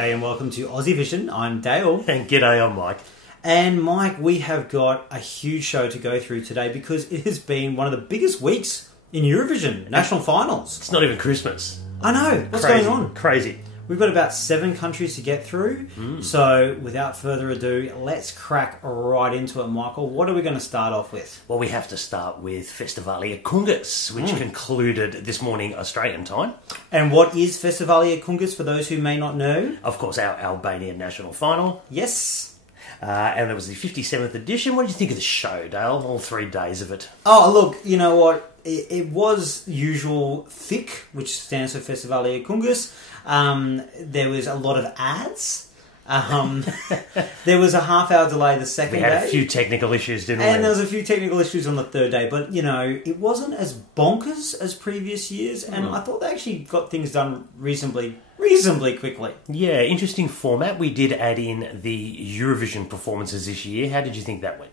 G'day and welcome to Aussie Vision. I'm Dale. And g'day, I'm Mike. And Mike, we have got a huge show to go through today because it has been one of the biggest weeks in Eurovision National Finals. It's not even Christmas. I know. What's Crazy. going on? Crazy. We've got about 7 countries to get through. So without further ado, let's crack right into it, Michael. What are we going to start off with? Well, we have to start with Festivalia Kungas, which concluded this morning Australian time. And what is Festivalia Kungas for those who may not know? Of course, our Albanian national final. Yes. And it was the 57th edition. What did you think of the show, Dale? All 3 days of it. Oh, look, you know what? It was usual thick, which stands for Festivalia Kungas. There was a lot of ads. There was a half-hour delay the second day. We had a few technical issues, didn't we? And there was a few technical issues on the third day. But, you know, it wasn't as bonkers as previous years. And I thought they actually got things done reasonably quickly. Yeah, interesting format. We did add in the Eurovision performances this year. How did you think that went?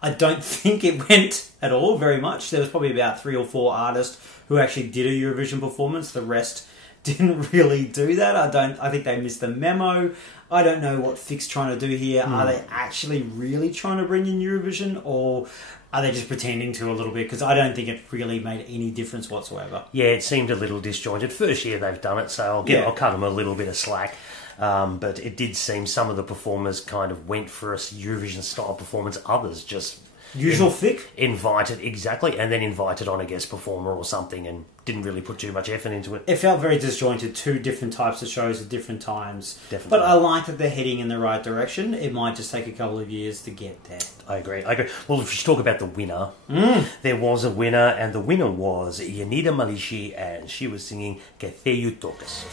I don't think it went at all very much. There was probably about 3 or 4 artists who actually did a Eurovision performance. The rest didn't really do that. I think they missed the memo. I don't know what Fix trying to do here. Are they actually really trying to bring in Eurovision, or are they just pretending to a little bit? Because I don't think it really made any difference whatsoever. Yeah, it seemed a little disjointed. First year they've done it, so I'll cut them a little bit of slack. But it did seem some of the performers kind of went for a Eurovision-style performance. Others just... Usual thick? Invited, exactly, and then invited on a guest performer or something and didn't really put too much effort into it. It felt very disjointed, 2 different types of shows at different times. Definitely. But I like that they're heading in the right direction. It might just take a couple of years to get there. I agree. Well, if we talk about the winner, there was a winner, and the winner was Yanida Malishi, and she was singing Que Feio Tocas.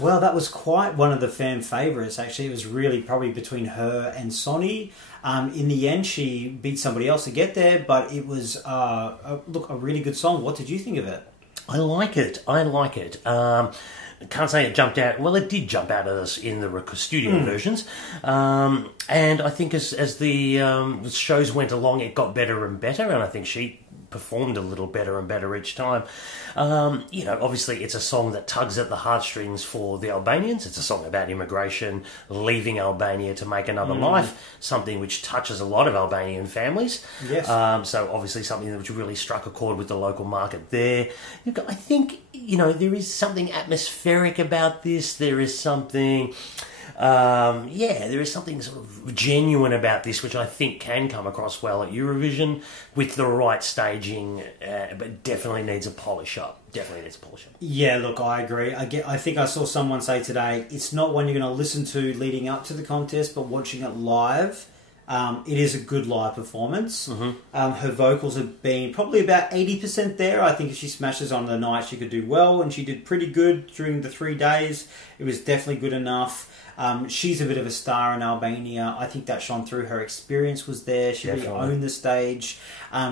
Well, that was quite one of the fan favourites, actually. It was really probably between her and Sonny. In the end, she beat somebody else to get there, but it was, a really good song. What did you think of it? I like it. Can't say it jumped out. Well, it did jump out at us in the studio versions. And I think as the shows went along, it got better and better, and I think she performed a little better and better each time. Obviously it's a song that tugs at the heartstrings for the Albanians. It's a song about immigration, leaving Albania to make another life, something which touches a lot of Albanian families. Yes. So obviously something which really struck a chord with the local market there. I think, there is something atmospheric about this. There is something... there is something sort of genuine about this, which I think can come across well at Eurovision with the right staging, but definitely needs a polish up. Yeah, look, I agree. I think I saw someone say today, it's not one you're going to listen to leading up to the contest, but watching it live, it is a good live performance. Her vocals have been probably about 80% there. I think if she smashes on the night, she could do well, and she did pretty good during the 3 days. It was definitely good enough. She's a bit of a star in Albania. I think that shone through. Her experience was there. She really owned the stage.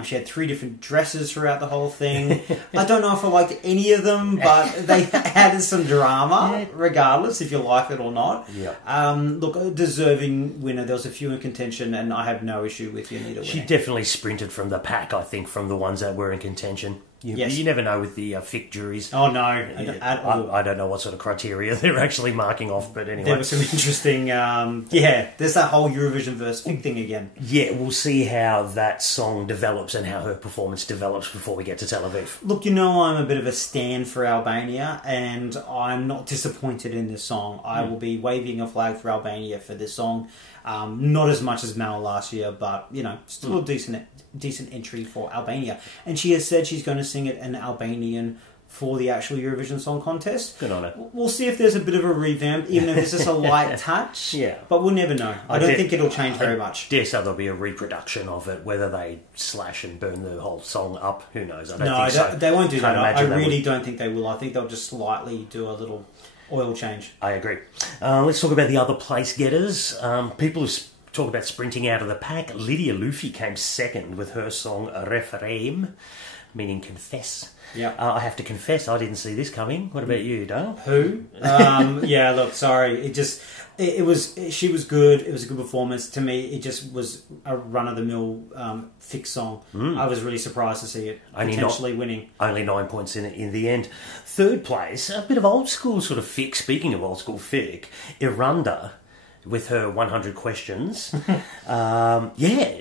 She had 3 different dresses throughout the whole thing. I don't know if I liked any of them, but they added some drama, regardless if you like it or not. Look, a deserving winner. There was a few in contention, and I have no issue with Yanida winning. She definitely sprinted from the pack, I think, from the ones that were in contention. You never know with the FIC juries. Oh, no, at all. I don't know what sort of criteria they're actually marking off, but anyway. There was some interesting, there's that whole Eurovision versus FIC thing again. Yeah, we'll see how that song develops and how her performance develops before we get to Tel Aviv. Look, I'm a bit of a stand for Albania, and I'm not disappointed in this song. I will be waving a flag for Albania for this song. Not as much as Mal last year, but, still a decent entry for Albania. And she has said she's going to sing it in Albanian for the actual Eurovision Song Contest. Good on her. We'll see if there's a bit of a revamp, even if it's just a light touch. Yeah. But we'll never know. I don't think it'll change very much. I dare say there'll be a reproduction of it, whether they slash and burn the whole song up. Who knows? I don't think so. They won't do that. I really don't think they will. I think they'll just slightly do a little oil change. I agree. Let's talk about the other place getters. People who talk about sprinting out of the pack. Lydia Luffy came second with her song Refereim. meaning confess. Yeah. I have to confess, I didn't see this coming. What about you, Dale? Who? Yeah, look, sorry. She was good. It was a good performance. To me, it just was a run-of-the-mill fix song. I was really surprised to see it potentially winning. Only 9 points in the end. Third place, a bit of old school sort of fic. Speaking of old school fic, Iranda, with her 100 questions.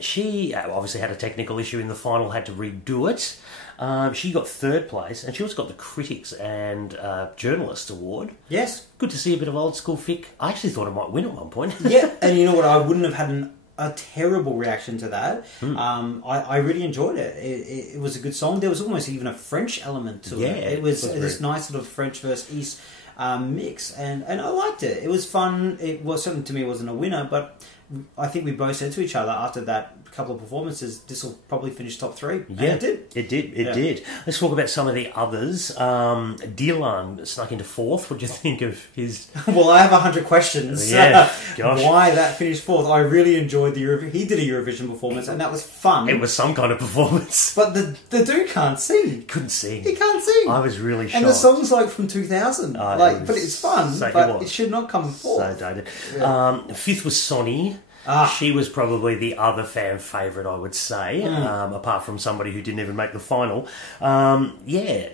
She obviously had a technical issue in the final, had to redo it. She got third place, and she also got the Critics and Journalists Award. Yes. Good to see a bit of old school fic. I actually thought it might win at one point. Yeah, and you know what? I wouldn't have had a terrible reaction to that. I really enjoyed it. It was a good song. There was almost even a French element to it. It was this nice sort of French versus East mix, and I liked it. It was fun. It was something to me. It wasn't a winner, but I think we both said to each other after that couple of performances, this will probably finish top 3. Yeah, and it did. It did. Let's talk about some of the others. Dylan snuck into 4th. What do you think of his? Well, I have 100 questions. Yeah, gosh. Why that finished 4th? I really enjoyed the Eurovision. He did a Eurovision performance, and that was fun. It was some kind of performance. But the dude can't sing. He couldn't sing. He can't sing. I was really shocked. And the song's like from 2000. But it's fun. But it should not come 4th. So dated. Yeah. 5th was Sonny. She was probably the other fan favourite, I would say, apart from somebody who didn't even make the final.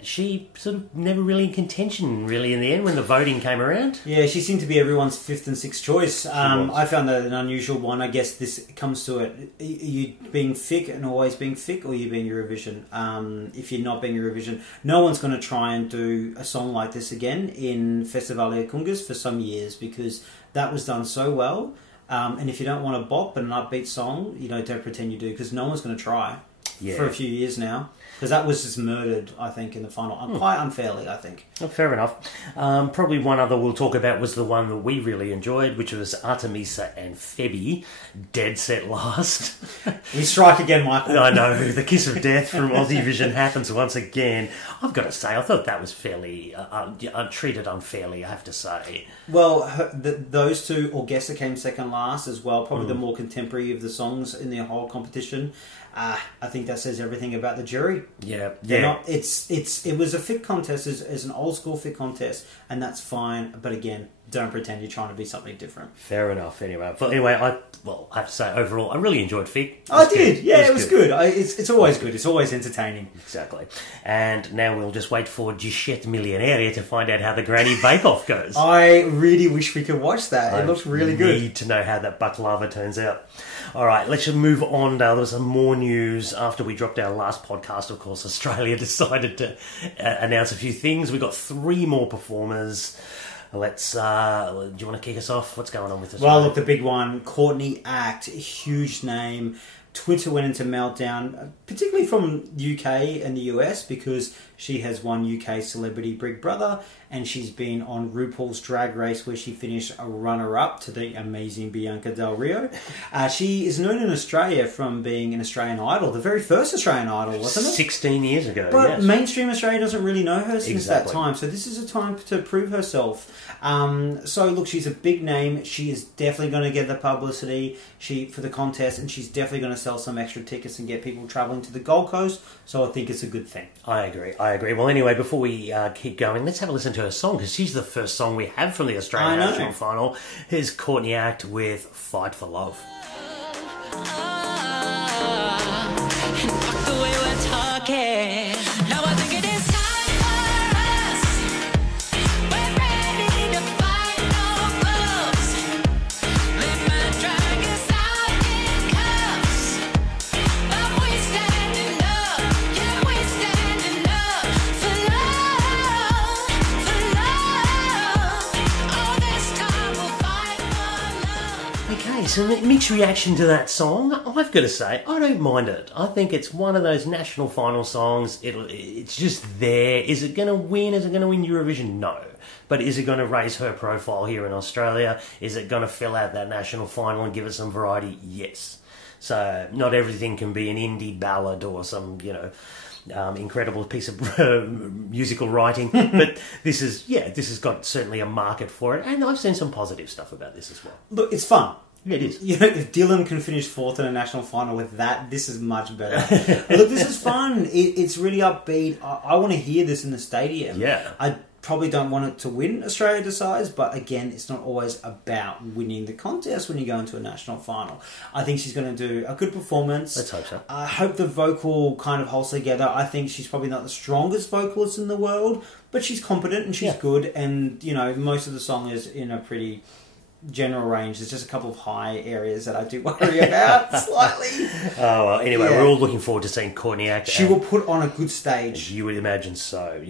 She sort of never really in contention, really, in the end when the voting came around. Yeah, she seemed to be everyone's 5th and 6th choice. I found that an unusual one. I guess this comes to it. Are you being thick and always being thick, or are you being Eurovision? If you're not being Eurovision, no one's going to try and do a song like this again in Festivalia Kungas for some years, because that was done so well. And if you don't want a bop and an upbeat song, don't pretend you do, because no one's going to try for a few years now. Because that was just murdered, I think, in the final. Quite unfairly, I think. Oh, fair enough. Probably one other we'll talk about was the one that we really enjoyed, which was Artemisa and Febby, dead set last. We strike again, Michael. I know, the kiss of death from Aussie Vision happens once again. I've got to say, I thought that was fairly treated unfairly, I have to say. Well, those two, Orgessa came second last as well, probably the more contemporary of the songs in the whole competition. I think that says everything about the jury. Yeah. It was a fit contest, as an old school fit contest, and that's fine. But again, don't pretend you're trying to be something different. Fair enough. Anyway, I have to say, overall, I really enjoyed fit. I did. Yeah, it was good. It's always good. It's always entertaining. Exactly. And now we'll just wait for Giscette Millionaire to find out how the Granny Bake Off goes. I really wish we could watch that. It looks really good. I need to know how that baklava turns out. All right, let's just move on, Dale. There was some more news after we dropped our last podcast. Of course, Australia decided to announce a few things. We got 3 more performers. Let's. Do you want to kick us off? What's going on with this? Well, look, the big one, Courtney Act, a huge name. Twitter went into meltdown, particularly from UK and the US, because she has won UK Celebrity Big Brother, and she's been on RuPaul's Drag Race, where she finished a runner-up to the amazing Bianca Del Rio. She is known in Australia from being an Australian Idol, the very first Australian Idol, wasn't it? 16 years ago, but yes. Mainstream Australia doesn't really know her since that time, so this is a time to prove herself. So look, she's a big name. She is definitely going to get the publicity for the contest, and she's definitely going to sell some extra tickets and get people travelling to the Gold Coast, so I think it's a good thing. I agree. Well, anyway, before we keep going, let's have a listen to her song, because she's the first song we have from the Australian National Final. Here's Courtney Act with Fight for Love. And fuck the way we're talking. Now I think it is time for us. We're ready to fight no gloves. Let my dragons out in cuffs. But we standing up. Yeah, we standing up for love. For love. Oh, this time we'll fight for love. Okay, so mixed reaction to that song. I've got to say, I don't mind it. I think it's one of those national final songs. It's just there. Is it going to win? Is it going to win Eurovision? No. But is it going to raise her profile here in Australia? Is it going to fill out that national final and give it some variety? Yes. So not everything can be an indie ballad or some, incredible piece of musical writing. But this has got certainly a market for it. And I've seen some positive stuff about this as well. Look, it's fun. Yeah, it is. You know, if Dylan can finish fourth in a national final with that, this is much better. Look, this is fun. It's really upbeat. I want to hear this in the stadium. Yeah. I probably don't want it to win Australia Decides, but again, it's not always about winning the contest when you go into a national final. I think she's going to do a good performance. Let's hope so. I hope the vocal kind of holds together. I think she's probably not the strongest vocalist in the world, but she's competent and she's good. And, you know, most of the song is in a pretty general range. There's just a couple of high areas that I do worry about slightly. Oh, well, anyway, we're all looking forward to seeing Courtney act. She will put on a good stage. You would imagine so.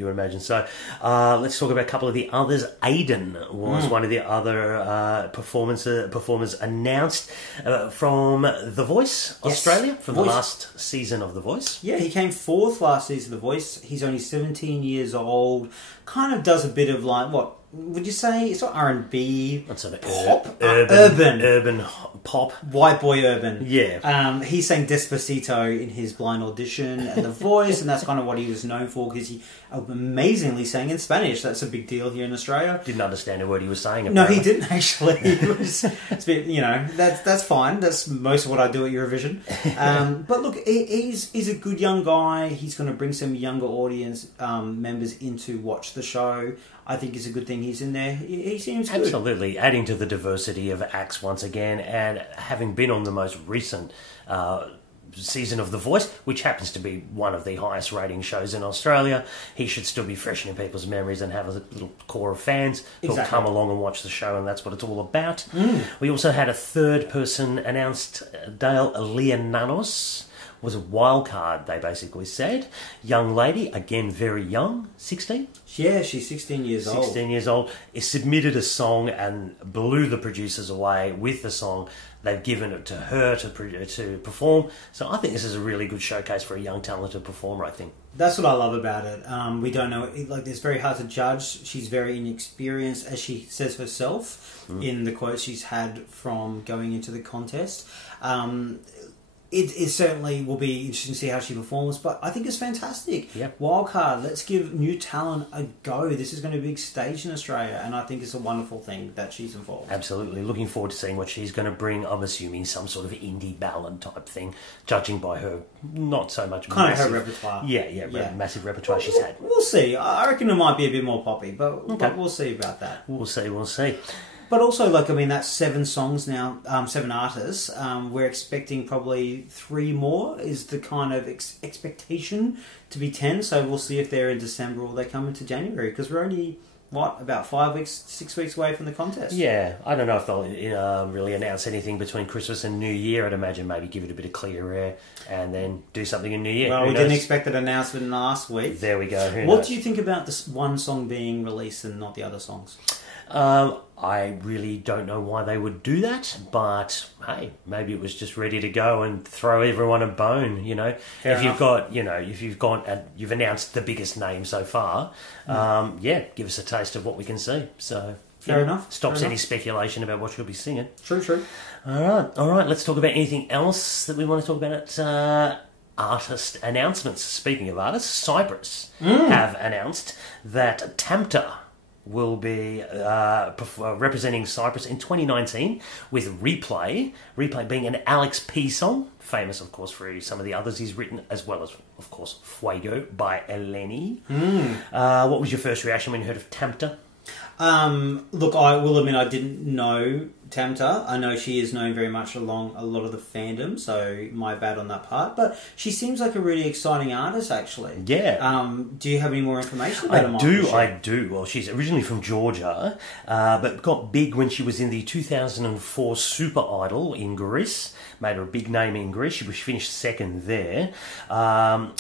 Let's talk about a couple of the others. Aiden was one of the other performers announced from The Voice Australia, from the last season of The Voice. Yeah, he came fourth last season of The Voice. He's only 17 years old. Kind of does a bit of like, what would you say? It's not R&B. What's it? Pop? Urban pop. White boy urban. Yeah. He sang Despacito in his blind audition at The Voice, and that's kind of what he was known for, because he amazingly sang in Spanish. That's a big deal here in Australia. Didn't understand a word he was saying. Apparently. No, he didn't actually. It's a bit, you know, that's fine. That's most of what I do at Eurovision. But look, he's a good young guy. He's going to bring some younger audience members in to watch the show. I think it's a good thing he's in there. He seems good. Absolutely. Adding to the diversity of acts once again, and having been on the most recent season of The Voice, which happens to be one of the highest rating shows in Australia, he should still be fresh in people's memories and have a little core of fans who'll come along and watch the show, and that's what it's all about. We also had a third person announced. Dale Leonanos was a wild card, they basically said. Young lady, again very young, 16? Yeah, she's 16 years old. 16 years old. Is submitted a song and blew the producers away with the song. They've given it to her to perform. So I think this is a really good showcase for a young, talented performer, I think. That's what I love about it. We don't know, like, it's very hard to judge. She's very inexperienced, as she says herself in the quotes she's had from going into the contest. It certainly will be interesting to see how she performs, but I think it's fantastic. Yep. Wildcard, let's give new talent a go. This is going to be a big stage in Australia, and I think it's a wonderful thing that she's involved. Absolutely. Looking forward to seeing what she's going to bring. I'm assuming some sort of indie ballad type thing, judging by her not so much kind of her repertoire. Yeah. Massive repertoire she's had. We'll see. I reckon it might be a bit more poppy, but we'll see about that. We'll see. But also, like, I mean, that's 7 songs now, 7 artists. We're expecting probably 3 more is the kind of expectation to be 10. So we'll see if they're in December or they come into January, because we're only, about 5 weeks, 6 weeks away from the contest. Yeah, I don't know if they'll really announce anything between Christmas and New Year. I'd imagine maybe give it a bit of clear air and then do something in New Year. Well, we didn't expect an announcement last week. There we go. What do you think about this one song being released and not the other songs? I really don't know why they would do that, but hey, maybe it was just ready to go and throw everyone a bone, you know. You've announced the biggest name so far, give us a taste of what we can see. So Fair enough. Stops any speculation about what she'll be singing. True. All right. Let's talk about anything else that we want to talk about. Artist announcements. Speaking of artists, Cyprus have announced that Tamta will be representing Cyprus in 2019 with Replay. Replay being an Alex P song, famous, of course, for some of the others he's written, as well as, of course, Fuego by Eleni. What was your first reaction when you heard of Tamta? Look, I will admit I didn't know Tamta. I know she is known very much along a lot of the fandom, so my bad on that part. But she seems like a really exciting artist, actually. Yeah. Do you have any more information about her? I do. Well, she's originally from Georgia, but got big when she was in the 2004 Super Idol in Greece. Made her a big name in Greece. She finished second there.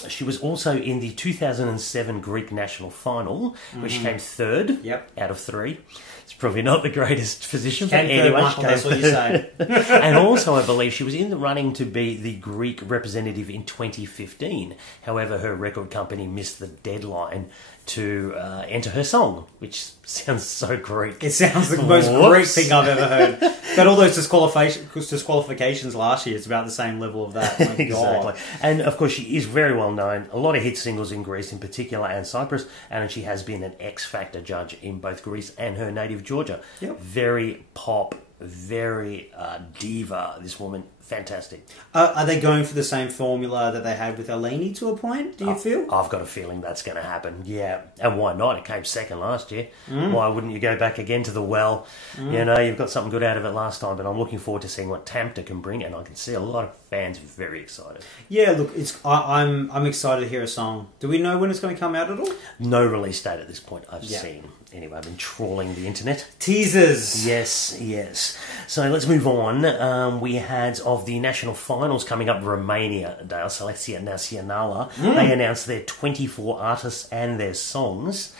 She was also in the 2007 Greek national final, where she came third out of 3. It's probably not the greatest position, but anyway, Michael, that's what you say. And also, I believe she was in the running to be the Greek representative in 2015. However, her record company missed the deadline to enter her song, which sounds so Greek. It sounds the most Greek thing I've ever heard. But all those disqualifications last year, it's about the same level of that. My exactly. God. And of course, she is very well known. A lot of hit singles in Greece in particular and Cyprus. And she has been an X Factor judge in both Greece and her native Georgia. Yep. Very pop, very diva, this woman. Fantastic. Are they going for the same formula that they had with Eleni to a point, do you feel? I've got a feeling that's going to happen, yeah. And why not? It came second last year. Why wouldn't you go back again to the well? You know, you've got something good out of it last time, but I'm looking forward to seeing what Tamta can bring, and I can see a lot of fans very excited. Yeah, look, I'm excited to hear a song. Do we know when it's going to come out at all? No release date at this point I've seen. Anyway, I've been trawling the internet. Teasers. Yes. So let's move on. We had of the national finals coming up, Romania, Dale Selecția Națională. They announced their 24 artists and their songs,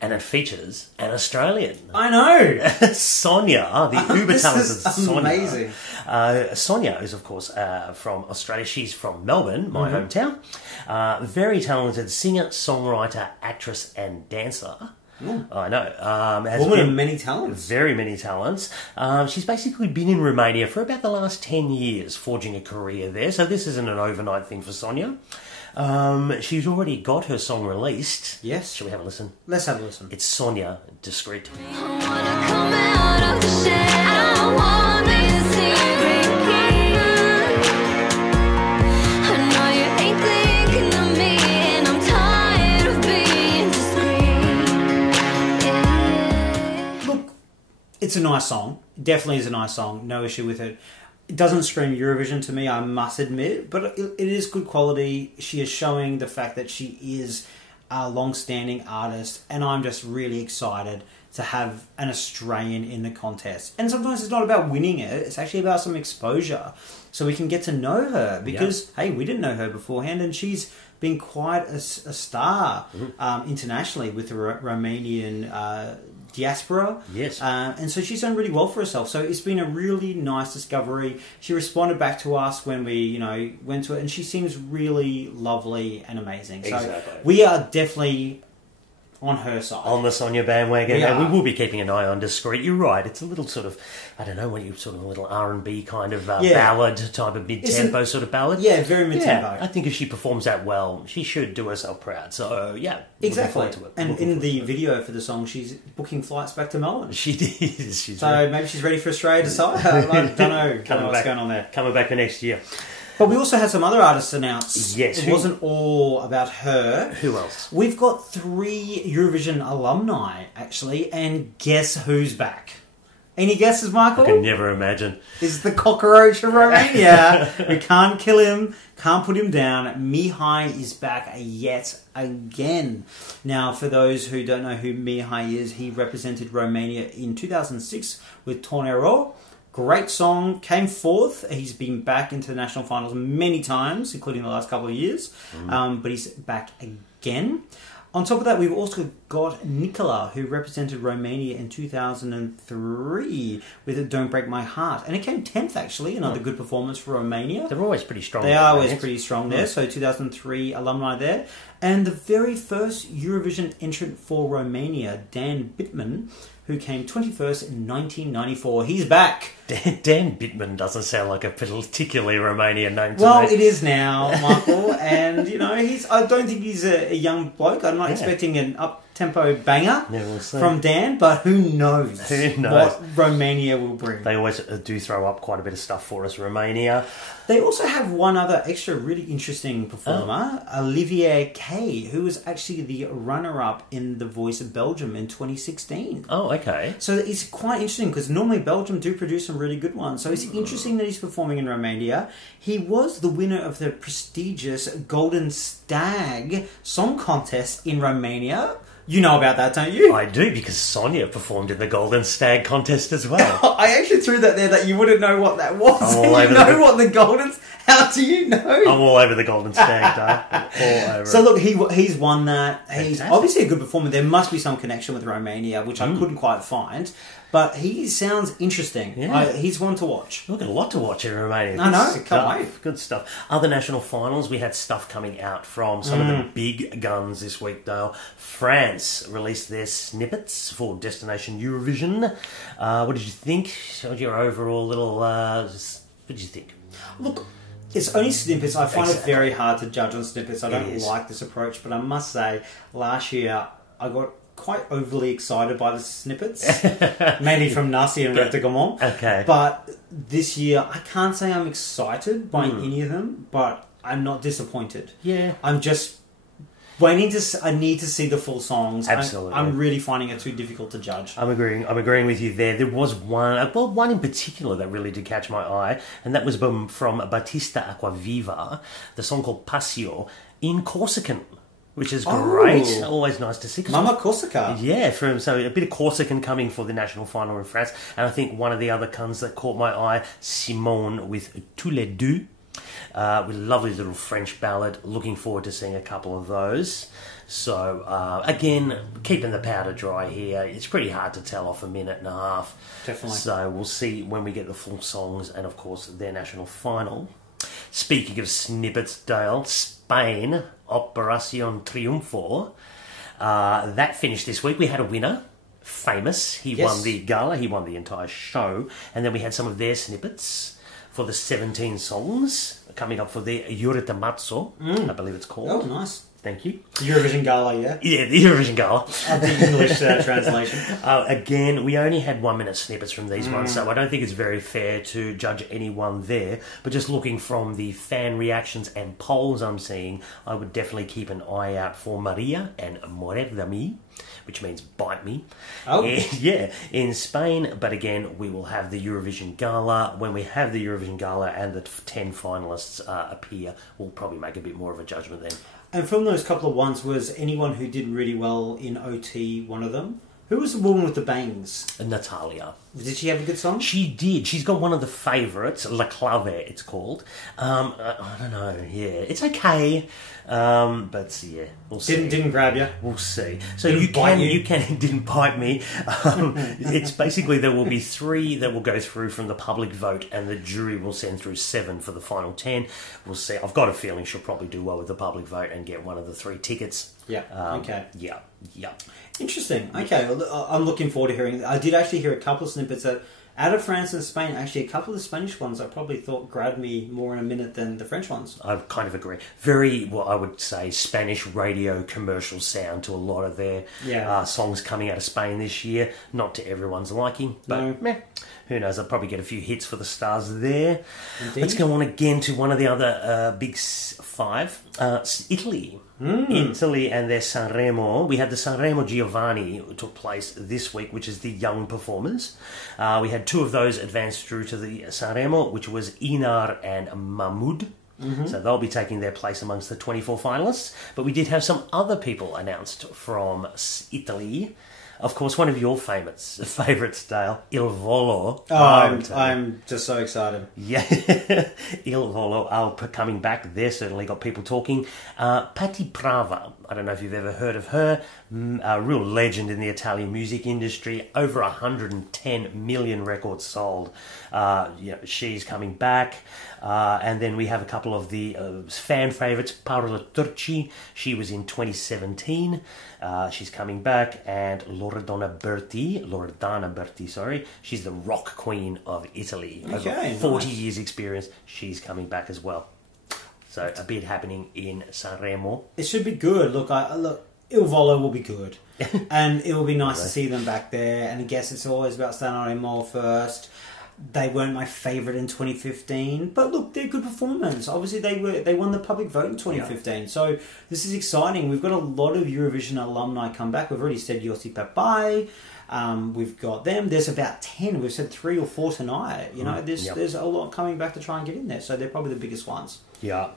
and it features an Australian. I know. Sonia, the uber talented Sonia. Amazing. Sonia is, of course, from Australia. She's from Melbourne, my hometown. Very talented singer, songwriter, actress, and dancer. I know. Woman of many talents. Very many talents. She's basically been in Romania for about the last 10 years, forging a career there. So this isn't an overnight thing for Sonia. She's already got her song released. Yes. Shall we have a listen? Let's have a listen. It's Sonia, Discreet. I wanna come out of the shed. I wanna be a secret king. I know you ain't thinking of me, and I'm tired of being discreet. Yeah. Look, it's a nice song. Definitely is a nice song. No issue with it. It doesn't scream Eurovision to me, I must admit, but it is good quality. She is showing the fact that she is a long-standing artist, and I'm just really excited to have an Australian in the contest. And sometimes it's not about winning it, it's actually about some exposure, so we can get to know her, because, hey, we didn't know her beforehand, and she's been quite a star internationally with the Romanian diaspora. Yes. And so she's done really well for herself. So it's been a really nice discovery. She responded back to us when we, went to it, and she seems really lovely and amazing. Exactly. So we are definitely on her side. On the Sonia bandwagon, We and we are. will be keeping an eye on Discreet. You're right, it's a little sort of, I don't know, what you sort of a little R&B kind of ballad type of mid-tempo sort of ballad. Yeah, very mid-tempo. Yeah, I think if she performs that well, she should do herself proud. So, yeah. Exactly. Looking forward to it. And Looking in forward the to it. video for the song, she's booking flights back to Melbourne. She is. She's So maybe she's ready for Australia to decide. I don't know what's going on there. Coming back for next year. But we also had some other artists announced. Yes, It who- wasn't all about her. Who else? We've got 3 Eurovision alumni, actually, and guess who's back? Any guesses, Michael? I can never imagine. Is the cockroach of Romania. We can't kill him, can't put him down. Mihai is back yet again. Now, for those who don't know who Mihai is, he represented Romania in 2006 with Tornero. Great song, came fourth. He's been back into the national finals many times, including the last couple of years. But he's back again. On top of that, we've also got Nicola, who represented Romania in 2003 with Don't Break My Heart. And it came 10th, actually. Another good performance for Romania. They're always pretty strong. They are always pretty strong there. So 2003 alumni there. And the very first Eurovision entrant for Romania, Dan Bittman, who came 21st in 1994. He's back. Dan Bittman doesn't sound like a particularly Romanian name to Well, me. it is now, Michael. And, I don't think he's a young bloke. I'm not expecting an up-tempo banger Yeah, we'll see. from Dan, but who knows, Who knows? what Romania will bring. They always do throw up quite a bit of stuff for us, Romania. They also have one other extra really interesting performer, Olivier Kay, who was actually the runner-up in The Voice of Belgium in 2016. Oh, okay. So it's quite interesting because normally Belgium do produce some really good ones. So it's interesting that he's performing in Romania. He was the winner of the prestigious Golden Stag Song Contest in Romania. You know about that, don't you? I do, because Sonia performed in the Golden Stag contest as well. I actually threw that there that you wouldn't know what that was. I'm all And over you know the- what the Golden... How do you know? I'm all over the Golden Stag, Dave. All over So it. look, he's won that. He's Fantastic. obviously a good performer. There must be some connection with Romania, which I couldn't quite find. But he sounds interesting. Yeah. He's one to watch. We've got a lot to watch in Romania. I know, Good can't stuff. wait. Good stuff. Other national finals, we had stuff coming out from some of the big guns this week, Dale. France released their snippets for Destination Eurovision. What did you think? Showed your overall little... what did you think? Look, it's only snippets. I find Exactly. it very hard to judge on snippets. I don't is. like this approach, but I must say, last year I got quite overly excited by the snippets, mainly from Nasi and Reptigomon. Okay. But this year, I can't say I'm excited by any of them, but I'm not disappointed. Yeah. I'm just waiting I need to see the full songs. Absolutely. I'm really finding it too difficult to judge. I'm agreeing with you there. There was one in particular that really did catch my eye, and that was from Battista Acquaviva, the song called Passio in Corsican, which is great. Always nice to see. Mama Corsica. Yeah, so a bit of Corsican coming for the national final in France. And I think one of the other cunts that caught my eye, Simone with Tous les deux, with a lovely little French ballad. Looking forward to seeing a couple of those. So, again, keeping the powder dry here. It's pretty hard to tell off a minute and a half. Definitely. So we'll see when we get the full songs and, of course, their national final. Speaking of snippets, Dale, Spain, Operación Triunfo. That finished this week. We had a winner, Famous. He won the gala. He won the entire show. And then we had some of their snippets for the 17 songs coming up for the Eureka-Mazzo, I believe it's called. Oh, nice. Thank you. Eurovision Gala, yeah? Yeah, the Eurovision Gala. The English translation. Again, we only had 1 minute snippets from these ones, so I don't think it's very fair to judge anyone there. But just looking from the fan reactions and polls I'm seeing, I would definitely keep an eye out for Maria and Mordami, which means bite me. Oh. In Spain. But again, we will have the Eurovision Gala. When we have the Eurovision Gala and the 10 finalists appear, we'll probably make a bit more of a judgment then. And from those couple of ones, was anyone who did really well in OT one of them? Who was the woman with the bangs? Natalia. Did she have a good song? She did. She's got one of the favourites, La Clave, it's called. I don't know, yeah. It's okay. But yeah, we'll see. Didn't grab you? We'll see. So Didn't you can didn't bite me. It's basically there will be 3 that will go through from the public vote, and the jury will send through 7 for the final 10. We'll see. I've got a feeling she'll probably do well with the public vote and get one of the 3 tickets. Yeah. Okay. Yeah. Interesting. Okay, well, I'm looking forward to hearing. I did actually hear a couple of snippets that out of France and Spain. Actually, a couple of the Spanish ones I probably thought grabbed me more in a minute than the French ones. I kind of agree. Very, well, I would say, Spanish radio commercial sound to a lot of their songs coming out of Spain this year. Not to everyone's liking, but who knows? I'll probably get a few hits for the stars there. Indeed. Let's go on again to one of the other big 5. Italy. Italy and their Sanremo. We had the Sanremo Giovanni, who took place this week, which is the young performers. We had 2 of those advanced through to the Sanremo, which was Inar and Mahmoud. So they'll be taking their place amongst the 24 finalists. But we did have some other people announced from Italy. Of course, one of your favourites, Dale, Il Volo. Oh, I'm just so excited. Yeah, Il Volo are coming back. They're certainly got people talking. Patti Prava, I don't know if you've ever heard of her, a real legend in the Italian music industry, over 110 million records sold. She's coming back. And then we have a couple of the fan favourites, Paola Turci, she was in 2017. She's coming back, and Loredana Berti, she's the rock queen of Italy. Over 40 years experience, she's coming back as well. So a bit happening in Sanremo. It should be good. Look, Il Volo will be good. And it will be nice to see them back there. And I guess it's always about Sanremo first. They weren't my favourite in 2015, but look, they're good performance. Obviously, they won the public vote in 2015, so this is exciting. We've got a lot of Eurovision alumni come back. We've already said Yossi Papai. We've got them. There's about 10. We've said 3 or 4 tonight. There's a lot coming back to try and get in there, so they're probably the biggest ones. Yeah.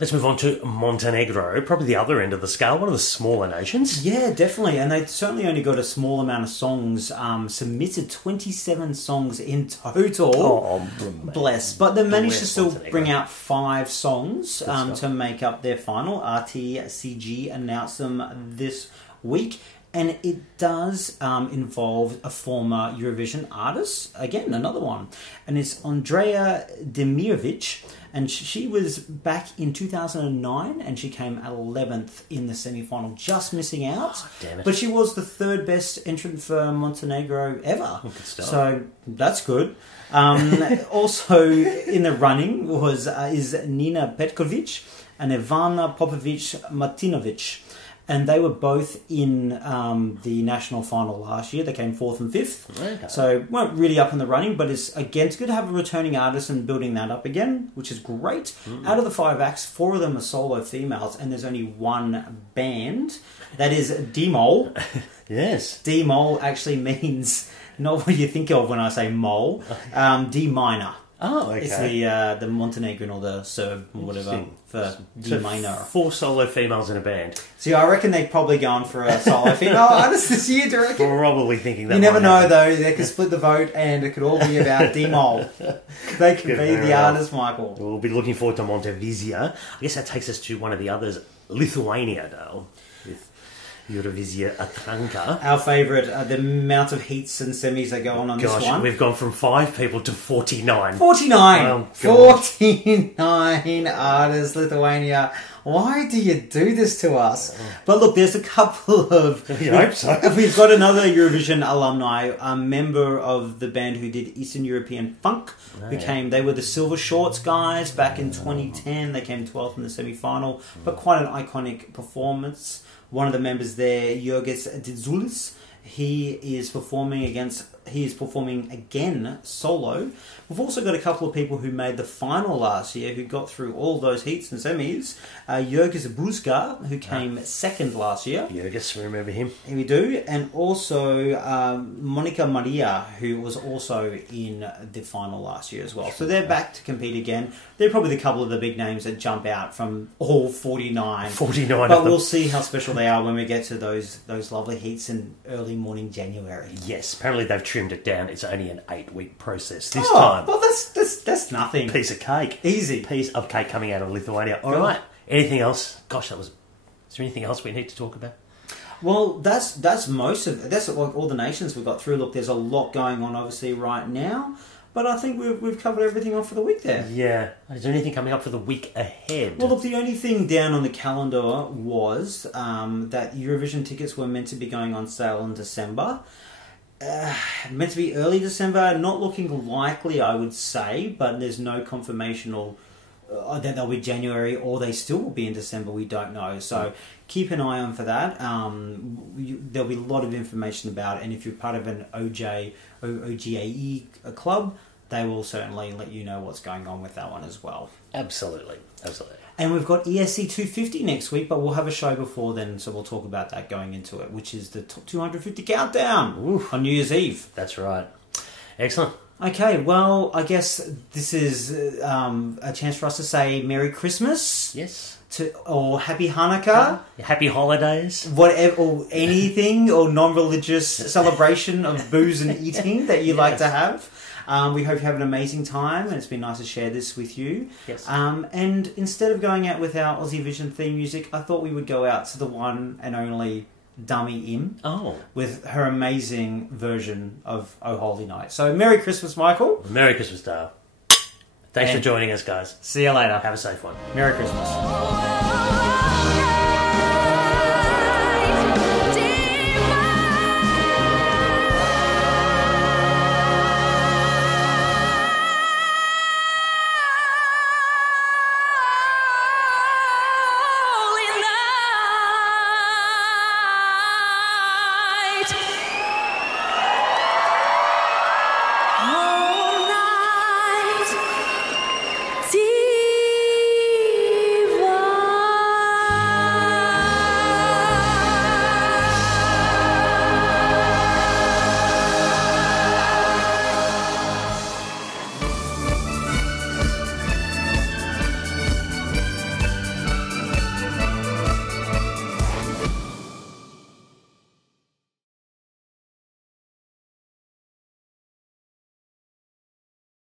Let's move on to Montenegro, probably the other end of the scale, one of the smaller nations. Yeah, definitely. And they certainly only got a small amount of songs submitted, 27 songs in total. Oh, bless. But they managed to still bring out 5 songs to make up their final. RTCG announced them this week. And it does involve a former Eurovision artist. Again, another one. And it's Andrea Demirovic. And she was back in 2009, and she came 11th in the semi-final, just missing out. Oh, damn it. But she was the 3rd best entrant for Montenegro ever. Good stuff. So that's good. Also in the running is Nina Petkovic and Ivana Popovic Martinovic. And they were both in the national final last year. They came 4th and 5th. Okay. So weren't really up in the running, but it's good to have a returning artist and building that up again, which is great. Out of the 5 acts, 4 of them are solo females, and there's only one band. That is D-Mol. Yes. D-Mol actually means not what you think of when I say mole. D minor. Oh, okay. It's the Montenegrin or the Serb or whatever Interesting. for D So minor. 4 solo females in a band. See, I reckon they've probably gone for a solo female artist this year, do you reckon? Probably thinking that You never might know, happen. though. They could split the vote and it could all be about D-Mol. They could be Very the well. artist, Michael. We'll be looking forward to Montevideo. I guess that takes us to one of the others, Lithuania, Dale, with Eurovision Atranka. Our favourite, the amount of heats and semis that go on this Gosh, one. we've gone from 5 people to 49. 49! Oh, God. 49 artists, Lithuania. Why do you do this to us? But look, there's a couple of... You hope so. We've got another Eurovision alumni, a member of the band who did Eastern European Funk, who came... They were the Silver Shorts guys back in 2010. They came 12th in the semi-final, but quite an iconic performance. One of the members there, Jurgis Didzulis, he is performing again solo. We've also got a couple of people who made the final last year, who got through all those heats and semis. Jurgis Buzga, who came 2nd last year. Jurgis, remember him? Here we do. And also Monica Maria, who was also in the final last year as well. So they're back to compete again. They're probably the couple of the big names that jump out from all 49. 49 But of them. we'll see how special they are when we get to those lovely heats in early morning January. Yes, apparently they've trimmed it down. It's only an 8-week process this time. Well, that's nothing. Piece of cake. Easy. Piece of cake coming out of Lithuania. All right. Anything else? Gosh, is there anything else we need to talk about? Well, that's most of that's like all the nations we've got through. Look, there's a lot going on obviously right now, but I think we've covered everything off for the week there. Yeah. Is there anything coming up for the week ahead? Well, look, the only thing down on the calendar was that Eurovision tickets were meant to be going on sale in December. Meant to be early December, not looking likely, I would say, but there's no confirmation or that they'll be January or they still will be in December. We don't know, so keep an eye on for that. There'll be a lot of information about it, and if you're part of an OGAE club, they will certainly let you know what's going on with that one as well. Absolutely. And we've got ESC 250 next week, but we'll have a show before then, so we'll talk about that going into it, which is the 250 countdown on New Year's Eve. That's right. Excellent. Okay, well, I guess this is a chance for us to say Merry Christmas. Yes. Or Happy Hanukkah. Happy holidays. Whatever, or anything, or non-religious celebration of booze and eating that you like to have. We hope you have an amazing time, and it's been nice to share this with you. Yes. And instead of going out with our Aussie Vision theme music, I thought we would go out to the one and only Dummy Im with her amazing version of Oh Holy Night. So Merry Christmas, Michael. Merry Christmas, Dale. Thanks for joining us, guys. See you later. Have a safe one. Merry Christmas.